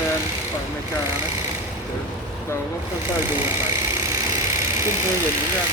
แบรนด์ฝั่งอเมริกานะเดี๋ยวเราก็ค่อยๆดูกันไปคุณเคยเห็นหรือยัง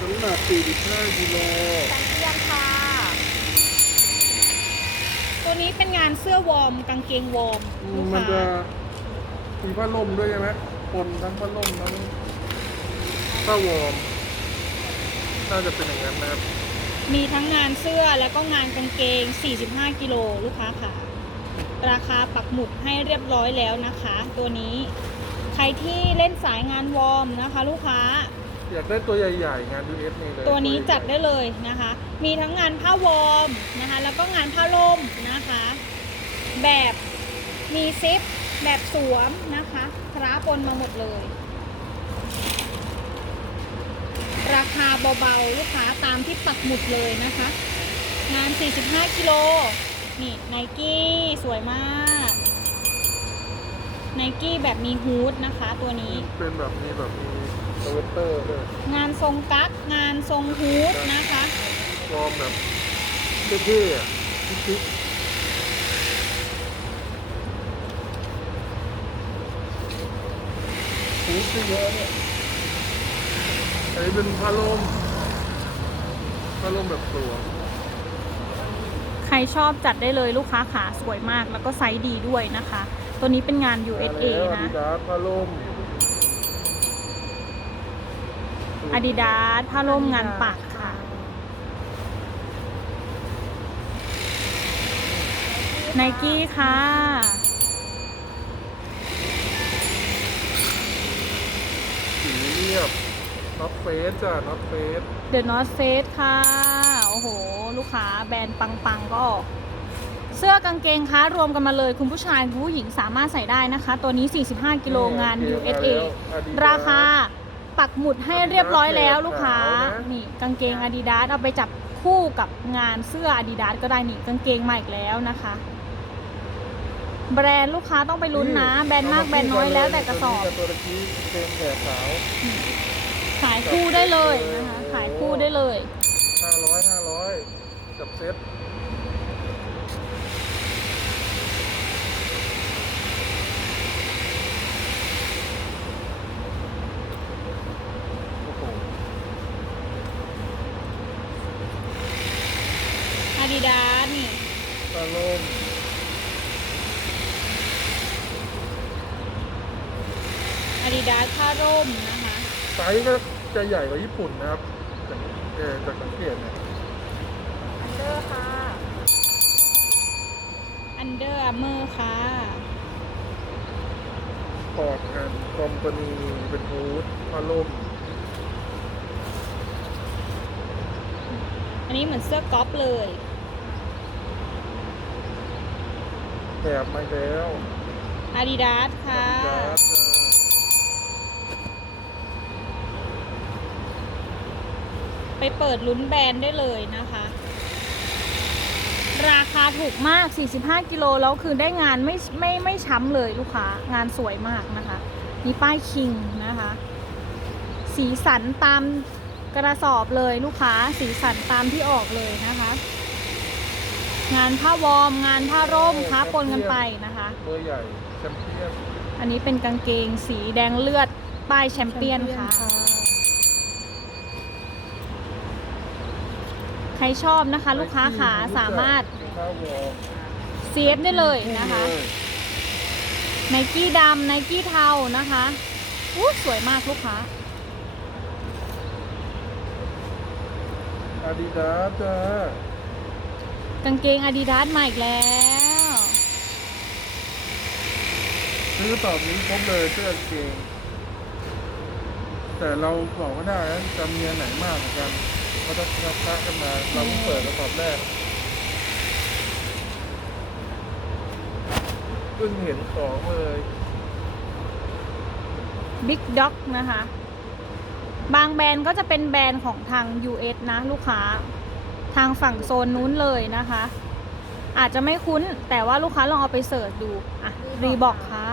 น้ำหนัก45กิโลสังเกียนค่ะ ตัวนี้เป็นงานเสื้อวอร์มกางเกงวอร์มอืมลูกมันค้าจะมีผ้าล่มด้วยใช่ไหมปนทั้งผ้าล่มทั้งผ้าวอร์มน่าจะเป็นอย่างนั้นนะครับ มีทั้งงานเสื้อแล้วก็งานกางเกง 45 กิโลลูกค้าค่ะ ราคาปักหมุดให้เรียบร้อยแล้วนะคะ ตัวนี้ ใครที่เล่นสายงานวอร์มนะคะ ลูกค้า อยากได้ตัวใหญ่ๆ งาน US นี่เลยตัวนี้จัดได้ใหญ่เลยนะคะ มีทั้งงานผ้าวอร์มนะคะ แล้วก็งานผ้าล่มนะคะ แบบมีซิปแบบสวมนะคะคราปนมาหมดเลย ราคาเบาๆ ลูกค้าตามที่ปักหมุดเลยนะคะ งาน 45 กิโล นี่ไนกี้สวยมากไนกี้แบบมีฮูดนะคะตัวนี้ เป็นแบบมีแบบมีสเวตเตอร์ด้วยงานทรงกั๊กงานทรงฮูดนะคะวอร์มแบบเท่ๆอะชิคๆหูซื้อเยอะเนี่ย อันนี้เป็นผ้าล่มผ้าล่มแบบสวมใครชอบจัดได้เลยลูกค้าขาสวยมากแล้วก็ไซส์ดีด้วยนะคะ ตัวนี้เป็นงาน USA นะอาดิดาสผ้าล่ม Adidas ผ้าร่มงานปักค่ะ ไนกี้ค่ะ สีเรียบ น็อตเฟสจ้ะน็อตเฟส The North Face ค่ะ โอ้โห ลูกค้าแบรนด์ปังๆ ก็ออกเสื้อกางเกงคะรวมกันมาเลยคุณผู้ชายคุณผู้หญิงสามารถใส่ได้นะคะ ตัวนี้ 45 กิโลงาน USA ราคาปักหมุดให้เรียบร้อยแล้วลูกค้า นี่กางเกง Adidas เอาไปจับคู่กับงานเสื้อ Adidas ก็ได้นี่กางเกงใหม่อีกแล้วนะคะ แบรนด์ลูกค้าต้องไปลุ้นนะ แบรนด์มากแบรนด์น้อยแล้วแต่กระสอบตัวตะกี้เป็นแถบขาว ขายคู่ได้เลยนะคะ ขายคู่ได้เลย ห้าร้อยห้าร้อยกับเซ็ตโอ้โห Adidas นี่ตาล่ม Adidas ผ้าร่มนะคะ ไซส์ก็จะใหญ่กว่าญี่ปุ่นนะครับจากเออจากสังเกตเนี่ย Under ค่ะ Under Armour ค่ะ ปอดงานคอมพานีเป็นฮูดผ้าล่มอันนี้เหมือนเสื้อก๊อปเลย แถบมาแล้ว Adidas ค่ะดาร์ ไปเปิดลุ้นแบรนด์ได้เลยนะคะ ราคาถูกมาก 45 กิโลแล้วคือได้งานไม่ไม่ไม่ช้ำเลยลูกค้างานสวยมากนะคะ มีป้ายคิงนะคะ สีสันตามกระสอบเลยลูกค้าสีสันตามที่ออกเลยนะคะ งานผ้าวอร์มงานผ้าร่มค้าปนกันไปนะคะเบอร์ใหญ่แชมเปี้ยนอันนี้เป็นกางเกงสีแดงเลือดป้ายแชมเปี้ยนค่ะ ใครชอบนะคะ ลูกค้าขาสามารถข้าววอร์มเซฟได้เลยนะคะไนกี้ดำไนกี้เทานะคะอู้สวยมากลูกค้าอาดิดาสจ้ากางเกงอาดิดาสมาอีกแล้วซื้อตอบนี้ครบเลยเสื้อกางเกง แต่เราบอกว่าได้นะจำเมียไหนมากเหมือนกัน เพราะถ้าถ้าค้ากันมาเราเพิ่งเปิดกระสอบแรกเพิ่งเห็นของเลยบิ๊กด็อกนะคะ บางแบรนด์ก็จะเป็นแบรนด์ของทาง US นะลูกค้า ทางฝั่งโซนนู้นเลยนะคะ อาจจะไม่คุ้นแต่ว่าลูกค้าลองเอาไปเสิร์ชดูอะรีบอกค่ะ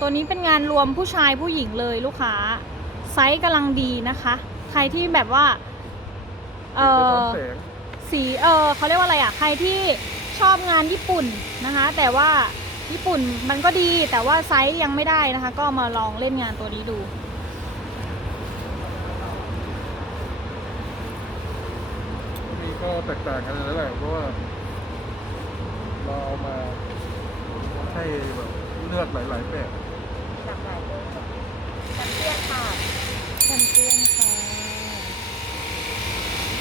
ตัวนี้เป็นงานรวมผู้ชายผู้หญิงเลยลูกค้า ไซส์กำลังดีนะคะ ใครที่แบบว่า เอ่อสะท้อนแสงสีเออเขาเรียกว่าอะไรอะ ใครที่ชอบงานญี่ปุ่นนะคะ แต่ว่าญี่ปุ่นมันก็ดีแต่ว่าไซส์ยังไม่ได้นะคะ ก็มาลองเล่นงานตัวนี้ดู นี่ก็แตกต่างกันแล้วแหละเพราะว่าเราเอามาให้แบบเลือกหลายๆแบบหลากหลายเลยแชมเปี้ยนค่ะแชมเปี้ยนค่ะ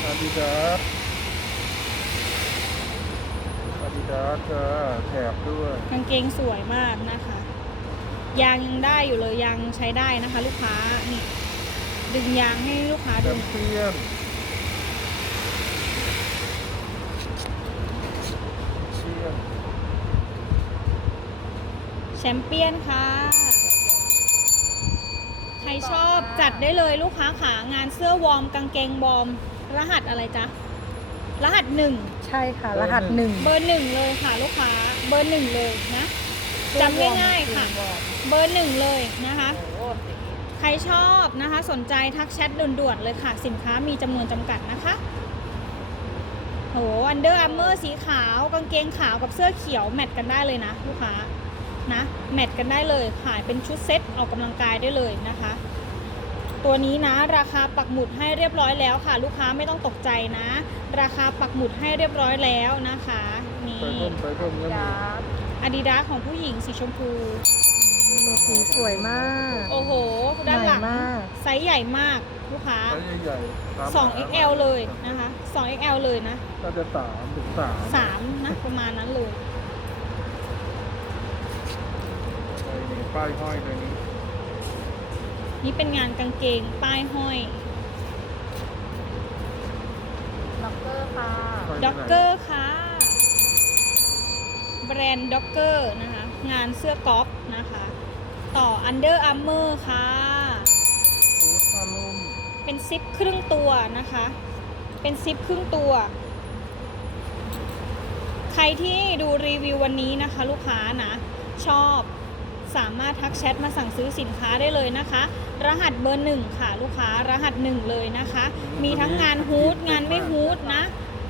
อาดิดาสอาดิดาสจะแถบด้วยกางเกงสวยมากนะคะ ยางยังได้อยู่เลยยางใช้ได้นะคะ ลูกค้านี่ดึงยางให้ลูกค้าแชดูมเปี้ยนเปี้ยนแชมเปี้ยนค่ะ ใครชอบจัดได้เลยลูกค้าขางานเสื้อวอร์มกางเกงวอร์ม รหัสอะไรจ๊ะ รหัสหนึ่งใช่ค่ะ รหัสหนึ่งเบอร์หนึ่งเลยค่ะ ลูกค้า เบอร์หนึ่งเลยนะจำง่ายๆค่ะ เบอร์หนึ่งเลยนะคะโอ้โหสีใครชอบนะคะ สนใจทักแชทด่วนๆเลยค่ะ สินค้ามีจำนวนจำกัดนะคะโหอันเดอร์อาร์เมอร์สีขาว กางเกงขาวกับเสื้อเขียวแมทกันได้เลยนะ ลูกค้านะ แมทกันได้เลยขายเป็นชุดเซ็ตออกกำลังกายได้เลยนะคะ ตัวนี้นะ ราคาปักหมุดให้เรียบร้อยแล้วค่ะ ลูกค้าไม่ต้องตกใจนะ ราคาปักหมุดให้เรียบร้อยแล้วนะคะนี่ไปเพิ่มไปเพิ่มก็มีดาอาดิดาของผู้หญิงสีชมพู สีสวยมาก โอ้โห ด้านหลังใญ่มากไซส์ใหญ่มากลูกค้าไซส์ใหญ่ๆตามหา 2XL เลยนะคะ 2XL เลยนะก็จะสามถึงสาม3นะประมาณนั้นเลยไอ้นี่ป้ายห้อยตัวนี้ นี่เป็นงานกางเกงป้ายห้อยล็อกเกอร์ค่ะห้ยด็ที่อกไหนเกอร์ค่ะ แบรนด์ด็อกเกอร์นะคะ งานเสื้อกอล์ฟนะคะ ต่อ Under Armour ค่ะโค้ดผ้าล่มเป็นซิปครึ่งตัวนะคะ เป็นซิปครึ่งตัว ใครที่ดูรีวิววันนี้นะคะ ลูกค้านะ ชอบ สามารถทักแชทมาสั่งซื้อสินค้าได้เลยนะคะ รหัสเบอร์หนึ่งค่ะลูกค้ารหัสหนึ่งเลยนะคะ มีทั้งงานฮูดงานไม่ฮูดนะ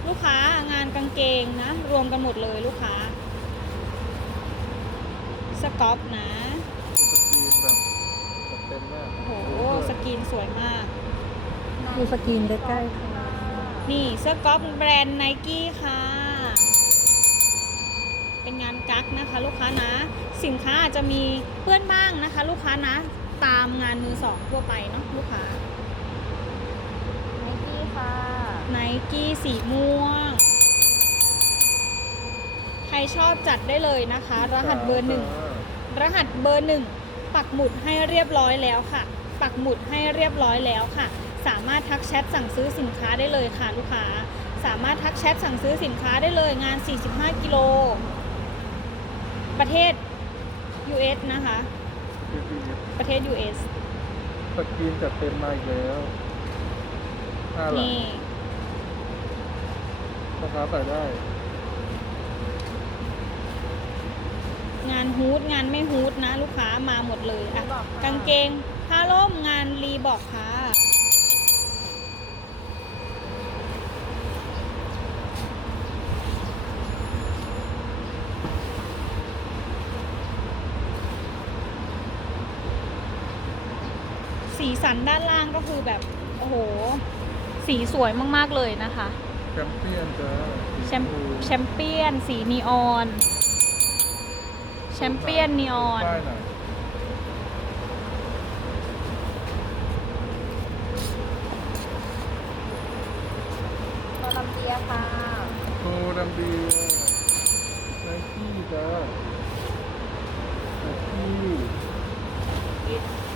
ลูกค้างานกางเกงนะ รวมกันหมดเลยลูกค้าสกอปนะสกรีนแบบแบบเต็มมากโอ้โหสกรีนสวยมาก ดูสกรีนใกล้ๆค่ะนี่เสื้อก๊อฟแบรนด์ไนกี้ค่ะ เป็นงานกั๊กนะคะ ลูกค้านะ สินค้าอาจจะมีเพื่อนบ้างนะคะ ลูกค้านะ ตามงานมือสองทั่วไปเนาะลูกค้าไนกี้ค่ะไนกี้สีม่วง ใครชอบจัดได้เลยนะคะ รหัสเบอร์หนึ่งรหัสเบอร์หนึ่งปักหมุดให้เรียบร้อยแล้วค่ะ ปักหมุดให้เรียบร้อยแล้วค่ะ สามารถทักแชทสั่งซื้อสินค้าได้เลยค่ะลูกค้า สามารถทักแชทสั่งซื้อสินค้าได้เลยงาน 45 กิโล ประเทศ US นะคะ ประเทศ US สกรีนจัดเต็มมาอีกแล้วห้าหลังนี่ราคาใส่ได้ งานฮูดงานไม่ฮูดนะ ลูกค้ามาหมดเลยอะ กางเกงผ้าล่มงานรีบอกค่ะ สีสันด้านล่างก็คือแบบ โอ้โห สีสวยมากๆเลยนะคะ แชมเปี้ยนจ้าแชมแชมเปี้ยน สีนีออน แชมเปี้ยนนีออนป้ายหน่อยโคลัมเบียค่ะโคดัมเบียไนกี้จ้าไนกี้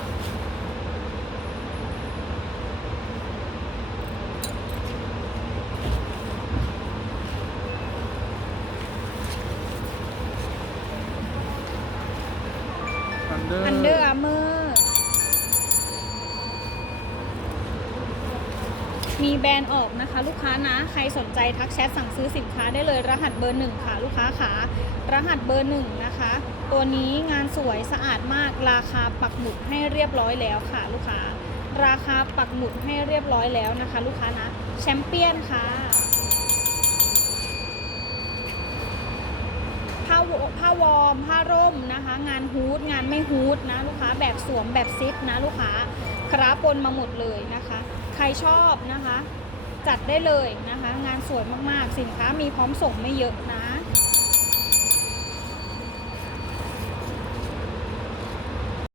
แบรนด์ออกนะคะ ลูกค้านะ ใครสนใจทักแชทสั่งซื้อสินค้าได้เลยรหัสเบอร์หนึ่งค่ะลูกค้าขารหัสเบอร์หนึ่งนะคะ ตัวนี้งานสวยสะอาดมากราคาปักหมุดให้เรียบร้อยแล้วค่ะ ลูกค้า ราคาปักหมุดให้เรียบร้อยแล้วนะคะ ลูกค้านะแชมเปี้ยนค่ะผ้าผ้าวอร์มผ้าร่มนะคะ งานฮูดงานไม่ฮูดนะ ลูกค้าแบบสวมแบบซิปนะ ลูกค้าคราปนมาหมดเลยนะคะ รชอบนะคะ จัดได้เลยนะคะ งานสวยมากๆ สินค้ามีพร้อมส่งไม่เยอะนะ